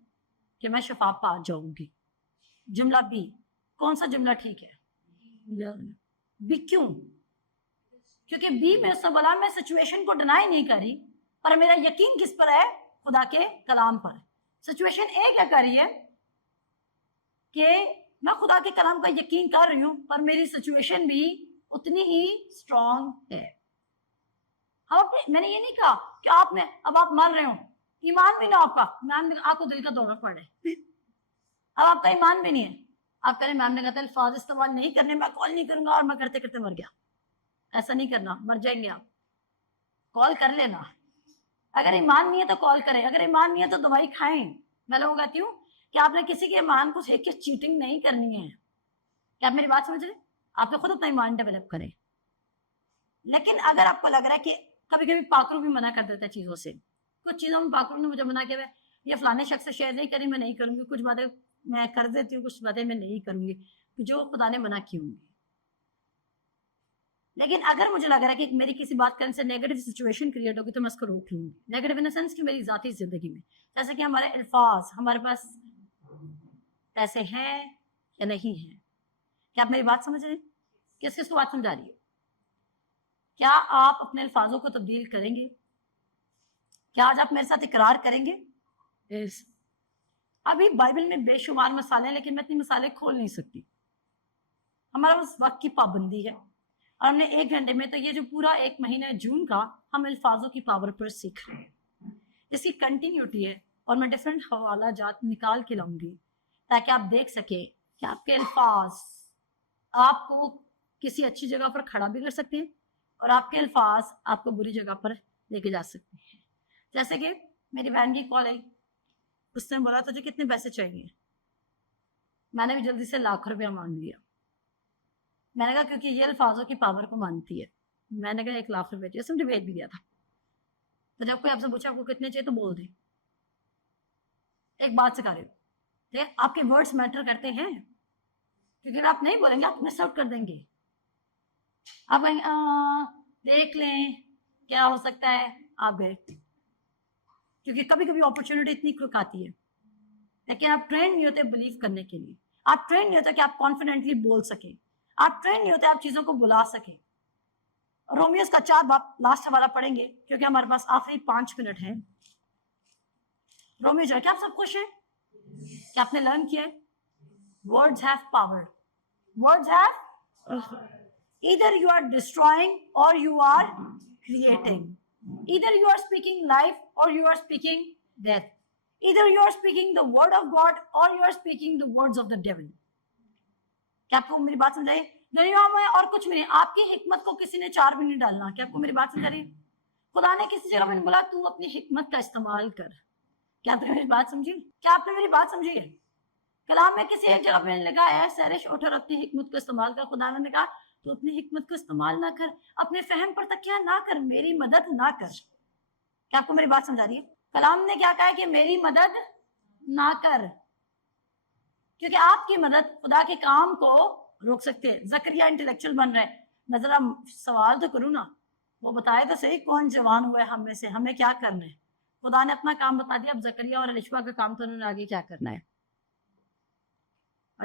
کہ میں شفا پا جاؤں گی۔ جملہ بی، کون سا جملہ ٹھیک ہے؟ بی۔ کیوں؟ کیونکہ بی میں سے بولا میں سچویشن کو ڈینائی نہیں کر رہی، پر میرا یقین کس پر ہے؟ خدا کے کلام پر۔ سچویشن اے کیا کر رہی ہے کہ میں خدا کے کلام کا یقین کر رہی ہوں پر میری سچویشن بھی اتنی ہی اسٹرانگ ہے۔ میں نے یہ نہیں کہا کہ آپ نے اب آپ مان رہے ہو، ایمان بھی نہ آپ کا، میم آپ کو دل کا دورہ پڑ ہے، اب آپ کا ایمان بھی نہیں ہے، آپ کہہ رہے میم نے کہا تھا الفاظ استعمال نہیں کرنے، میں کال نہیں کروں گا، اور میں کرتے کرتے مر گیا۔ ایسا نہیں کرنا، مر جائیں گے آپ۔ کال کر لینا، اگر ایمان نہیں ہے تو کال کریں، اگر ایمان نہیں ہے تو دوائی کھائیں۔ میں لوگوں کہتی ہوں کہ آپ نے کسی کے ایمان کو دیکھ کے چیٹنگ نہیں کرنی ہے۔ کیا آپ میری بات سمجھ رہے؟ آپ نے خود اپنا ایمان ڈیولپ کریں۔ لیکن اگر آپ کو لگ رہا ہے کہ کبھی کبھی پاکرو بھی منع کر دیتا ہے چیزوں سے، کچھ چیزوں میں پاکرو نے مجھے منع کیا ہے، یہ فلانے شخص سے شیئر نہیں کری، میں نہیں کروں گی، کچھ باتیں میں کر دیتی ہوں، کچھ باتیں میں نہیں کروں گی جو خدا نے منع کی ہوں گی۔ لیکن اگر مجھے لگ رہا ہے کہ میری کسی بات کرنے سے نیگیٹو سچویشن کریٹ ہوگی تو میں اس کو روک لوں گی۔ نیگیٹو ان سینس کہ میری ذاتی زندگی میں، جیسے کہ ہمارے الفاظ، ہمارے پاس پیسے ہیں یا نہیں ہیں۔ کیا آپ میری بات سمجھ رہے ہیں؟ کس کس کو بات سمجھا رہی ہے؟ کیا آپ اپنے الفاظوں کو تبدیل کریں گے؟ کیا آج آپ میرے ساتھ اقرار کریں گے؟ ابھی بائبل میں بے شمار مسالے ہیں، لیکن میں اتنی مسالے کھول نہیں سکتی، ہمارا بس وقت کی پابندی ہے، اور ہم نے 1 گھنٹے میں تو یہ جو پورا 1 مہینہ جون کا ہم الفاظوں کی پاور پر سیکھ رہے ہیں۔ اس کی کنٹینیوٹی ہے، اور میں ڈفرینٹ حوالہ جات نکال کے لاؤں گی تاکہ آپ دیکھ سکیں کہ آپ کے الفاظ آپ کو کسی اچھی جگہ پر کھڑا بھی کر سکتے ہیں، اور آپ کے الفاظ آپ کو بری جگہ پر لے کے جا سکتے ہیں۔ جیسے کہ میری بہن کی کال آئی، اس نے بولا تجھے کتنے پیسے چاہیے، میں نے بھی جلدی سے 1,00,000 روپیہ مانگ لیا۔ میں نے کہا کیونکہ یہ الفاظوں کی پاور کو مانتی ہے، میں نے کہا 1,00,000 روپے چاہیے، اس نے ڈیبیٹ بھی دیا تھا۔ تو جب کوئی آپ سے پوچھا آپ کو کتنے چاہیے تو بول دیں۔ ایک بات سکھا رہی ہوں، آپ کے ورڈز میٹر کرتے ہیں، کیونکہ اگر آپ نہیں بولیں گے آپ مس آؤٹ کر دیں گے۔ آپ کہیں گے دیکھ لیں کیا ہو سکتا ہے، آپ گئے، کیونکہ کبھی کبھی اپرچونٹی اتنی کوئک آتی ہے، لیکن آپ ٹرین نہیں ہوتے بلیو کرنے کے لیے، آپ ٹرین نہیں ہوتے کہ آپ کانفیڈنٹلی بول سکیں، آپ ٹرین نہیں ہوتے آپ چیزوں کو بلا سکیں۔ رومیوز کا 4 باب لاسٹ حوالہ پڑھیں گے کیونکہ ہمارے پاس آخری 5 منٹ ہیں۔ رومیو جو ہے، کیا آپ سب خوش ہیں؟ کیا آپ نے لرن کیا ہے؟ Words have power. Words have either you are destroying or you are creating. Either you are speaking life or you are speaking death. Either you are speaking the word of God or you are speaking the words of the devil. کیا آپ کو میری بات سمجھ آئی؟ دنیا میں اور کچھ بھی نہیں، آپ کی حکمت کو کسی نے 4 بھی نہیں ڈالنا۔ کیا آپ کو میری بات سمجھ رہی ہے؟ خدا نے کسی جگہ میں بولا تو اپنی حکمت کا استعمال کر۔ کیا آپ نے میری بات سمجھی؟ کیا آپ نے میری بات سمجھی ہے؟ کلام میں کسی ایک جگہ میں نے لکھا ہے سیرش اٹھ اور اپنی حکمت کو استعمال کر۔ خدا نے کہا تو اپنی حکمت کو استعمال نہ کر، اپنے فہم پر تکیہ نہ کر، میری مدد نہ کر۔ کیا آپ کو میری بات سمجھا رہی ہے؟ کلام نے کیا کہا ہے کہ میری مدد نہ کر، کیونکہ آپ کی مدد خدا کے کام کو روک سکتے ہیں۔ زکریا انٹلیکچوئل بن رہے ہیں، میں ذرا سوال تو کروں نا، وہ بتائے تو صحیح کون جوان ہوا ہے ہم میں سے، ہمیں کیا کرنا ہے؟ خدا نے اپنا کام بتا دیا، اب زکریا اور الشبا کا کام تو انہوں نے آگے کیا کرنا ہے۔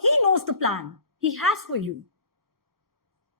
he knows the plan he has for you.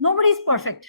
Nobody is perfect.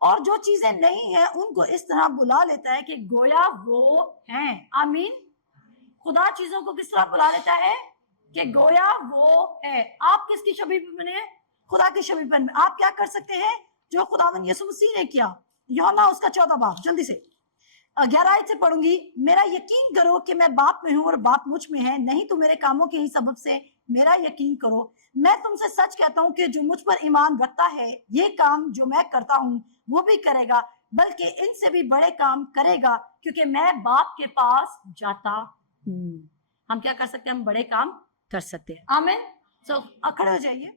اور جو چیزیں نہیں ہیں ان کو اس طرح بلا لیتا ہے کہ گویا وہ ہیں. آمین. خدا چیزوں کو کس طرح بلا لیتا ہے کہ گویا وہ ہے. آپ کس کی شبیہ پر بنے ہیں؟ خدا کی شبیہ پر. آپ کیا کر سکتے ہیں جو خداوند یسوع مسیح نے کیا؟ یوحنا اس کا 14 باب جلدی سے 11 آیت سے پڑھوں گی. میرا یقین کرو کہ میں باپ میں ہوں اور باپ مجھ میں ہے, نہیں تو میرے کاموں کے ہی سبب سے میرا یقین کرو. میں تم سے سچ کہتا ہوں کہ جو مجھ پر ایمان رکھتا ہے یہ کام جو میں کرتا ہوں وہ بھی کرے گا, بلکہ ان سے بھی بڑے کام کرے گا, کیونکہ میں باپ کے پاس جاتا ہوں. ہم کیا کر سکتے ہیں؟ ہم بڑے کام کر سکتے ہیں. آمین. سو کھڑے ہو جائیے.